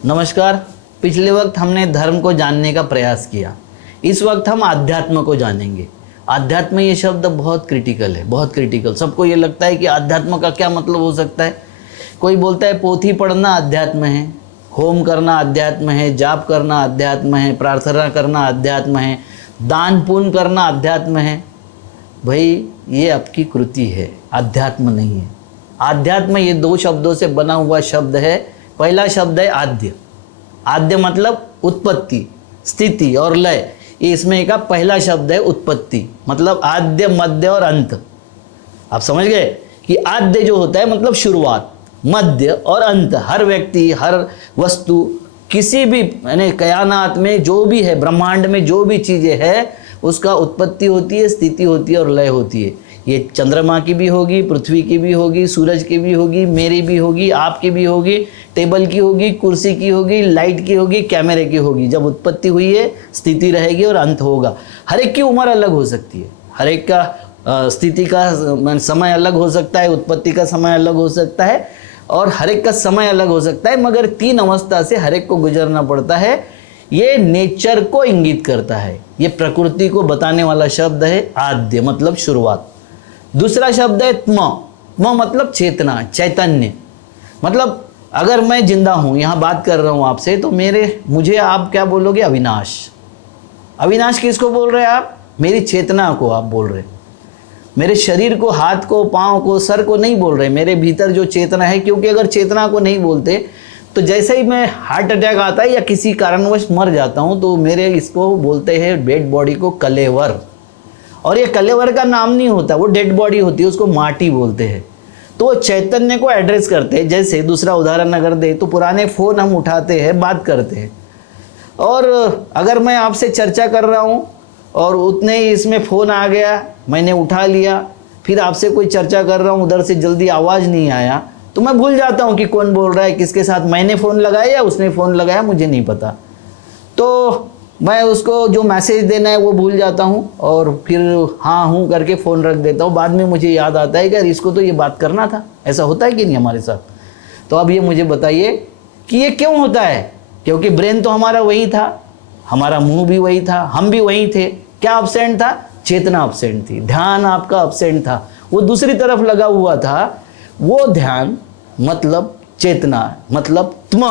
नमस्कार। पिछले वक्त हमने धर्म को जानने का प्रयास किया, इस वक्त हम आध्यात्म को जानेंगे। आध्यात्म ये शब्द बहुत क्रिटिकल है, बहुत क्रिटिकल। सबको ये लगता है कि आध्यात्म का क्या मतलब हो सकता है। कोई बोलता है पोथी पढ़ना अध्यात्म है, होम करना अध्यात्म है, जाप करना अध्यात्म है, प्रार्थना करना अध्यात्म है, दान पुण्य करना अध्यात्म है। भाई ये आपकी कृति है, अध्यात्म नहीं है। आध्यात्म ये दो शब्दों से बना हुआ शब्द है। पहला शब्द है आद्य। आद्य मतलब उत्पत्ति, स्थिति और लय। ये इसमें का पहला शब्द है उत्पत्ति, मतलब आद्य, मध्य और अंत। आप समझ गए कि आद्य जो होता है मतलब शुरुआत, मध्य और अंत। हर व्यक्ति, हर वस्तु, किसी भी यानी कायनात में जो भी है, ब्रह्मांड में जो भी चीज़ें है, उसका उत्पत्ति होती है, स्थिति होती है और लय होती है। ये चंद्रमा की भी होगी, पृथ्वी की भी होगी, सूरज की भी होगी, मेरी भी होगी, आपकी भी होगी, टेबल की होगी, कुर्सी की होगी, लाइट की होगी, कैमरे की होगी। जब उत्पत्ति हुई है, स्थिति रहेगी और अंत होगा। हर एक की उम्र अलग हो सकती है, हर एक का स्थिति का समय अलग हो सकता है, उत्पत्ति का समय अलग हो सकता है और हर एक का समय अलग हो सकता है, मगर तीन अवस्था से हर एक को गुजरना पड़ता है। ये नेचर को इंगित करता है, ये प्रकृति को बताने वाला शब्द है आद्य, मतलब शुरुआत। दूसरा शब्द है त्म। त्म मतलब चेतना, चैतन्य। मतलब अगर मैं जिंदा हूँ, यहाँ बात कर रहा हूँ आपसे, तो मुझे आप क्या बोलोगे? अविनाश। अविनाश किसको बोल रहे हैं आप? मेरी चेतना को आप बोल रहे। मेरे शरीर को, हाथ को, पाँव को, सर को नहीं बोल रहे, मेरे भीतर जो चेतना है। क्योंकि अगर चेतना को नहीं बोलते तो जैसे ही मैं हार्ट अटैक आता है या किसी कारणवश मर जाता हूँ, तो मेरे इसको बोलते हैं डेड बॉडी को कलेवर। और ये कलेवर का नाम नहीं होता, वो डेड बॉडी होती है, उसको माटी बोलते हैं। तो वो चैतन्य को एड्रेस करते हैं। जैसे दूसरा उदाहरण अगर दे तो पुराने फ़ोन हम उठाते हैं, बात करते हैं, और अगर मैं आपसे चर्चा कर रहा हूँ और उतने ही इसमें फ़ोन आ गया, मैंने उठा लिया, फिर आपसे कोई चर्चा कर रहा हूँ, उधर से जल्दी आवाज़ नहीं आया, तो मैं भूल जाता हूँ कि कौन बोल रहा है, किसके साथ मैंने फ़ोन लगाया या उसने फ़ोन लगाया, मुझे नहीं पता। तो मैं उसको जो मैसेज देना है वो भूल जाता हूँ और फिर हाँ हूँ करके फ़ोन रख देता हूँ। बाद में मुझे याद आता है कि यार इसको तो ये बात करना था। ऐसा होता है कि नहीं हमारे साथ? तो अब ये मुझे बताइए कि ये क्यों होता है? क्योंकि ब्रेन तो हमारा वही था, हमारा मुंह भी वही था, हम भी वही थे। क्या अब्सेंट था? चेतना अब्सेंट थी, ध्यान आपका अब्सेंट था, वो दूसरी तरफ लगा हुआ था। वो ध्यान मतलब चेतना, मतलब त्म,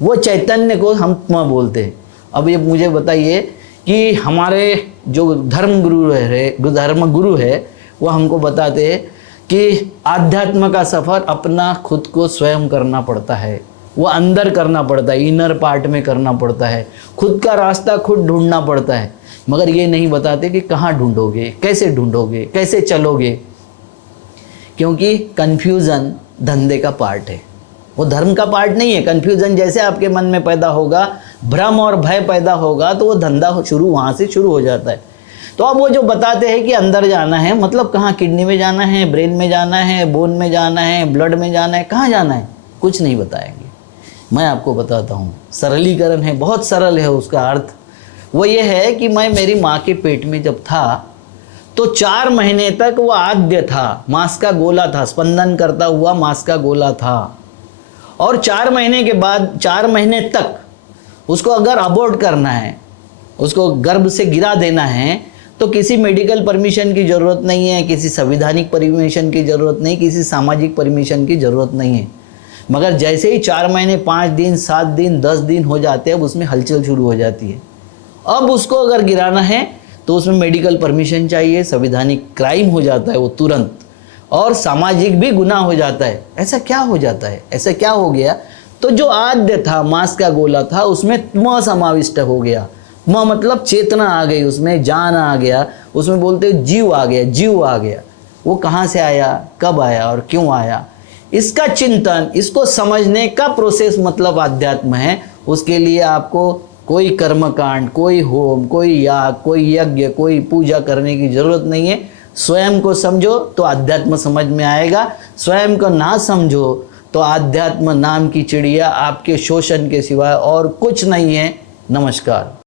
वो चैतन्य को हम त्म बोलते हैं। अब ये मुझे बताइए कि हमारे जो धर्म गुरु है वो हमको बताते हैं कि आध्यात्म का सफ़र अपना खुद को स्वयं करना पड़ता है, वो अंदर करना पड़ता है, इनर पार्ट में करना पड़ता है, खुद का रास्ता खुद ढूंढना पड़ता है। मगर ये नहीं बताते कि कहाँ ढूंढोगे, कैसे ढूंढोगे, कैसे चलोगे, क्योंकि कन्फ्यूज़न धंधे का पार्ट है, वो धर्म का पार्ट नहीं है। कन्फ्यूज़न जैसे आपके मन में पैदा होगा, भ्रम और भय पैदा होगा, तो वो धंधा वहाँ से शुरू हो जाता है। तो अब वो जो बताते हैं कि अंदर जाना है, मतलब कहाँ? किडनी में जाना है, ब्रेन में जाना है, बोन में जाना है, ब्लड में जाना है, कहाँ जाना है? कुछ नहीं बताएंगे। मैं आपको बताता हूँ, सरलीकरण है, बहुत सरल है उसका अर्थ। वो ये है कि मैं मेरी माँ के पेट में जब था तो 4 महीने तक वो आद्य था, मांस का गोला था, स्पंदन करता हुआ मांस का गोला था। और 4 महीने के बाद, 4 महीने तक उसको अगर अबॉर्ट करना है, उसको गर्भ से गिरा देना है, तो किसी मेडिकल परमिशन की ज़रूरत नहीं है, किसी संवैधानिक परमिशन की ज़रूरत नहीं, किसी सामाजिक परमिशन की ज़रूरत नहीं है। मगर जैसे ही 4 महीने, 5 दिन, 7 दिन, 10 दिन हो जाते हैं, अब उसमें हलचल शुरू हो जाती है। अब उसको अगर गिराना है तो उसमें मेडिकल परमिशन चाहिए, संवैधानिक क्राइम हो जाता है वो तुरंत, और सामाजिक भी गुनाह हो जाता है। ऐसा क्या हो जाता है? ऐसा क्या हो गया? तो जो आद्य था, मांस का गोला था, उसमें त्म समाविष्ट हो गया। त्म मतलब चेतना आ गई, उसमें जान आ गया, उसमें बोलते जीव आ गया, जीव आ गया। वो कहाँ से आया, कब आया और क्यों आया, इसका चिंतन, इसको समझने का प्रोसेस मतलब आध्यात्म है। उसके लिए आपको कोई कर्मकांड, कोई होम, कोई याग, कोई यज्ञ, कोई पूजा करने की ज़रूरत नहीं है। स्वयं को समझो तो आध्यात्म समझ में आएगा, स्वयं को ना समझो तो आध्यात्म नाम की चिड़िया आपके शोषण के सिवाय और कुछ नहीं है। नमस्कार।